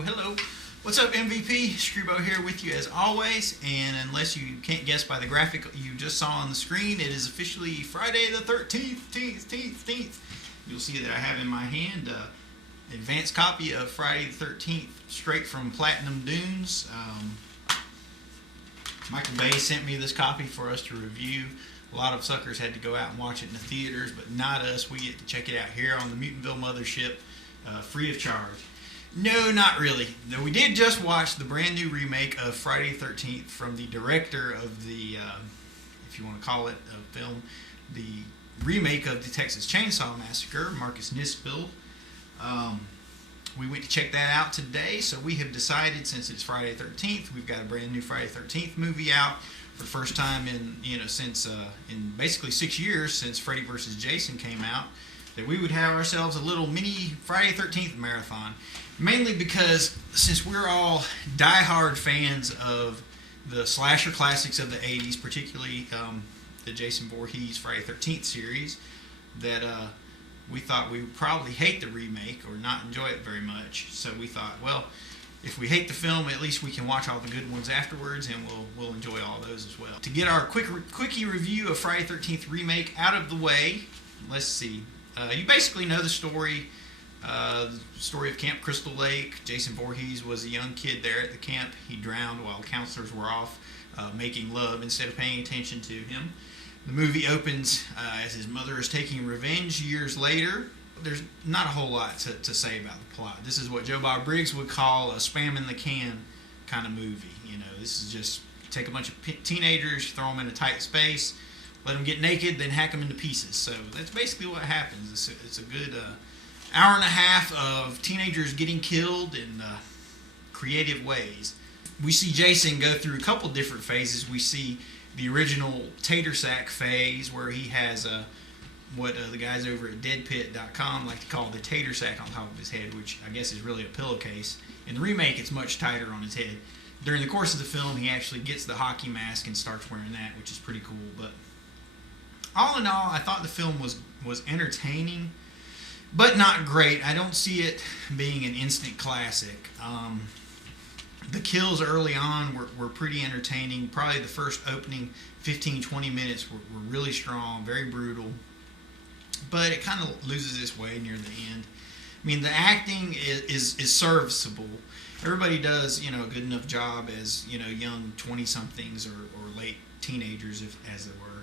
Hello. What's up, MVP? Streebo here with you as always, and unless you can't guess by the graphic you just saw on the screen, it is officially Friday the 13th. You'll see that I have in my hand an advanced copy of Friday the 13th, straight from Platinum Dunes. Michael Bay sent me this copy for us to review. A lot of suckers had to go out and watch it in the theaters, but not us. We get to check it out here on the Mutantville Mothership, free of charge. No, not really. Though we did just watch the brand new remake of Friday the 13th from the director of the, if you want to call it a film, the remake of the Texas Chainsaw Massacre, Marcus Nispel. We went to check that out today, so we have decided, since it's Friday the 13th, we've got a brand new Friday the 13th movie out for the first time in, since in basically 6 years since Freddy vs. Jason came out, that we would have ourselves a little mini Friday the 13th marathon. Mainly because, since we're all die-hard fans of the slasher classics of the 80s, particularly the Jason Vorhees Friday the 13th series, that we thought we would probably hate the remake or not enjoy it very much. So we thought, well, if we hate the film, at least we can watch all the good ones afterwards, and we'll enjoy all those as well. To get our quickie review of Friday the 13th remake out of the way, let's see. You basically know the story. The story of Camp Crystal Lake. Jason Vorhees was a young kid there at the camp. He drowned while counselors were off making love instead of paying attention to him. The movie opens as his mother is taking revenge years later. There's not a whole lot to say about the plot. This is what Joe Bob Briggs would call a spam in the can kind of movie. This is just take a bunch of teenagers, throw them in a tight space, let them get naked, then hack them into pieces. So that's basically what happens. It's a good hour and a half of teenagers getting killed in creative ways. We see Jason go through a couple different phases. We see the original tater sack phase, where he has what the guys over at pt.1 like to call the tater sack on top of his head, which I guess is really a pillowcase. In the remake, it's much tighter on his head. During the course of the film, he actually gets the hockey mask and starts wearing that, which is pretty cool. But all in all, I thought the film was entertaining, but not great. I don't see it being an instant classic. The kills early on were pretty entertaining. Probably the first opening 15-20 minutes were really strong, very brutal. But it kind of loses its way near the end. I mean, the acting is serviceable. Everybody does, a good enough job as, young 20-somethings or late teenagers, as it were.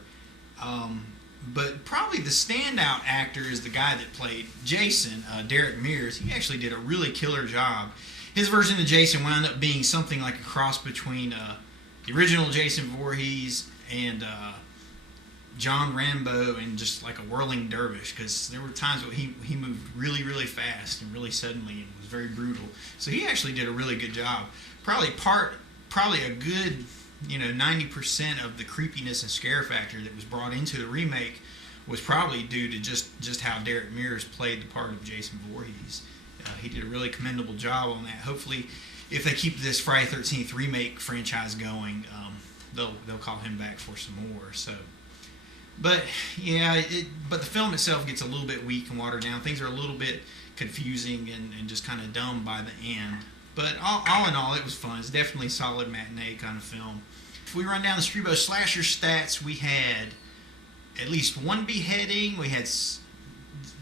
But probably the standout actor is the guy that played Jason, Derek Mears. He actually did a really killer job. His version of Jason wound up being something like a cross between the original Jason Voorhees and John Rambo, and just like a whirling dervish, because there were times where he moved really, really fast and really suddenly and was very brutal. So he actually did a really good job. Probably a good 90% of the creepiness and scare factor that was brought into the remake was probably due to just how Derek Mears played the part of Jason Voorhees. He did a really commendable job on that. Hopefully, if they keep this Friday the 13th remake franchise going, they'll call him back for some more. So, but yeah, but the film itself gets a little bit weak and watered down. Things are a little bit confusing and just kind of dumb by the end. But all in all, it was fun. It's definitely a solid matinee kind of film. If we run down the Streebo slasher stats, we had at least one beheading. We had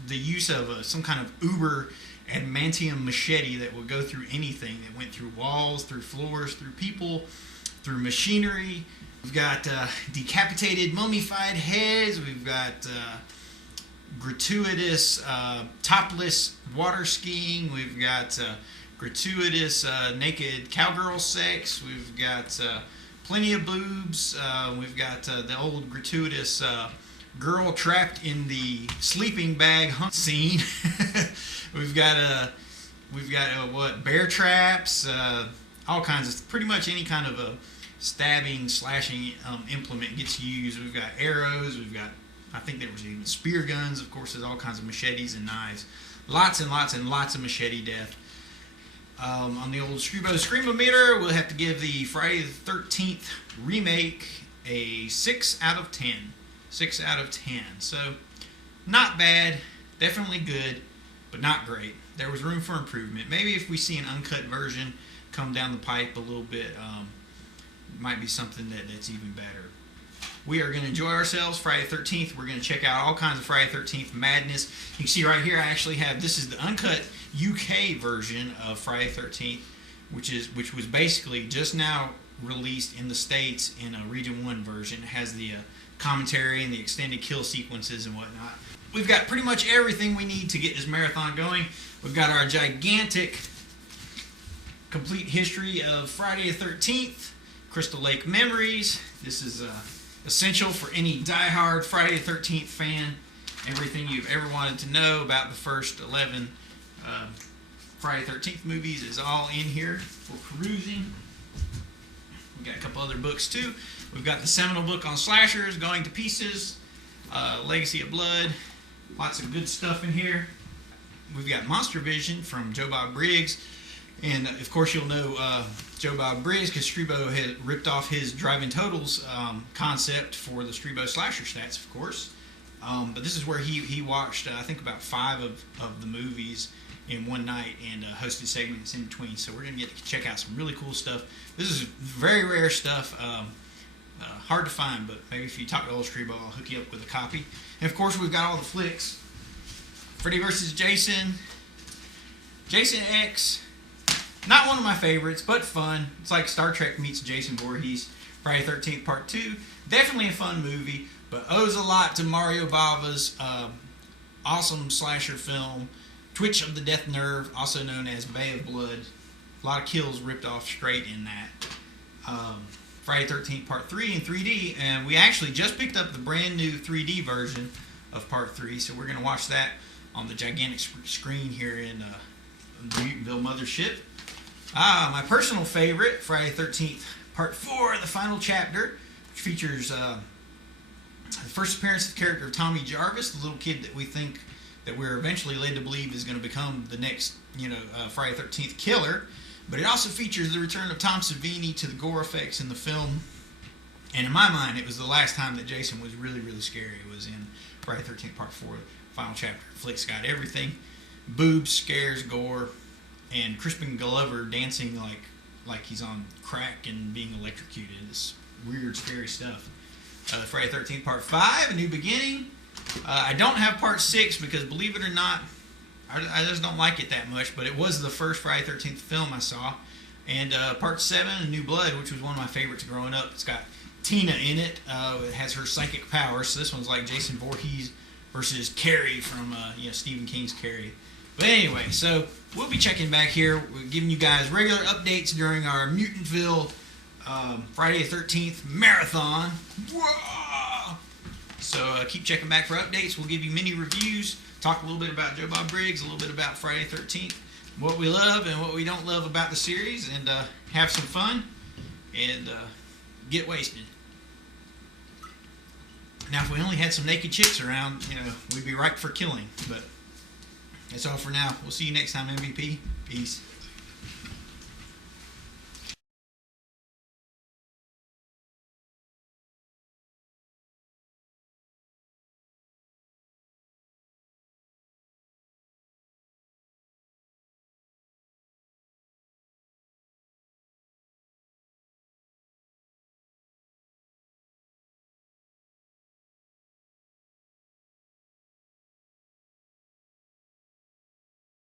the use of some kind of uber adamantium machete that would go through anything, that went through walls, through floors, through people, through machinery. We've got decapitated, mummified heads. We've got gratuitous topless water skiing. We've got gratuitous naked cowgirl sex. We've got plenty of boobs. We've got the old gratuitous girl trapped in the sleeping bag hunt scene. We've got bear traps, all kinds of, pretty much any kind of a stabbing, slashing implement gets used. We've got arrows. We've got, I think there was even spear guns. Of course, there's all kinds of machetes and knives. Lots and lots and lots of machete death. On the old Streebo Screamometer, we'll have to give the Friday the 13th remake a 6 out of 10. 6 out of 10. So, not bad. Definitely good, but not great. there was room for improvement. Maybe if we see an uncut version come down the pipe a little bit, might be something that's even better. We are going to enjoy ourselves Friday the 13th. We're going to check out all kinds of Friday the 13th madness. You can see right here I actually have, this is the uncut UK version of Friday the 13th, which was basically just now released in the States in a Region 1 version. It has the commentary and the extended kill sequences and whatnot. We've got pretty much everything we need to get this marathon going. We've got our gigantic complete history of Friday the 13th, Crystal Lake memories. This is essential for any diehard Friday the 13th fan. Everything you've ever wanted to know about the first 11 Friday the 13th movies is all in here for perusing. We've got a couple other books too. We've got the seminal book on slashers, Going to Pieces, Legacy of Blood. Lots of good stuff in here. We've got Monster Vision from Joe Bob Briggs. And of course you'll know Joe Bob Briggs because Streebo had ripped off his Drive-In Totals concept for the Streebo slasher stats, of course. But this is where he watched, I think, about 5 of the movies in one night and hosted segments in between. So we're going to get to check out some really cool stuff. This is very rare stuff. Hard to find, but maybe if you talk to old Streebo, I'll hook you up with a copy. And of course we've got all the flicks. Freddy vs. Jason. Jason X. Not one of my favorites, but fun. It's like Star Trek meets Jason Voorhees. Friday the 13th Part 2. Definitely a fun movie, but owes a lot to Mario Bava's awesome slasher film, Twitch of the Death Nerve, also known as Bay of Blood. A lot of kills ripped off straight in that. Friday the 13th Part 3 in 3D, and we actually just picked up the brand new 3D version of Part 3, so we're going to watch that on the gigantic screen here in the Mutantville Mothership. My personal favorite, Friday the 13th Part 4, the final chapter, which features the first appearance of the character of Tommy Jarvis, the little kid that we think that we're eventually led to believe is going to become the next, Friday the 13th killer. But it also features the return of Tom Savini to the gore effects in the film. And in my mind, it was the last time that Jason was really, really scary. It was in Friday the 13th Part 4, final chapter. Flick's got everything. Boobs, scares, gore, and Crispin Glover dancing like he's on crack and being electrocuted. This weird, scary stuff. Friday the 13th Part 5, A New Beginning. I don't have Part 6 because, believe it or not, I just don't like it that much, but it was the first Friday the 13th film I saw. And Part 7, A New Blood, which was one of my favorites growing up. It's got Tina in it. It has her psychic powers, so this one's like Jason Voorhees versus Carrie from Stephen King's Carrie. But anyway, so we'll be checking back here. We're giving you guys regular updates during our Mutantville Friday the 13th marathon. Whoa! So keep checking back for updates. We'll give you mini reviews. Talk a little bit about Joe Bob Briggs, a little bit about Friday the 13th, what we love and what we don't love about the series, and have some fun and get wasted. Now, if we only had some naked chicks around, we'd be ripe for killing. But that's all for now. We'll see you next time, MVP. Peace.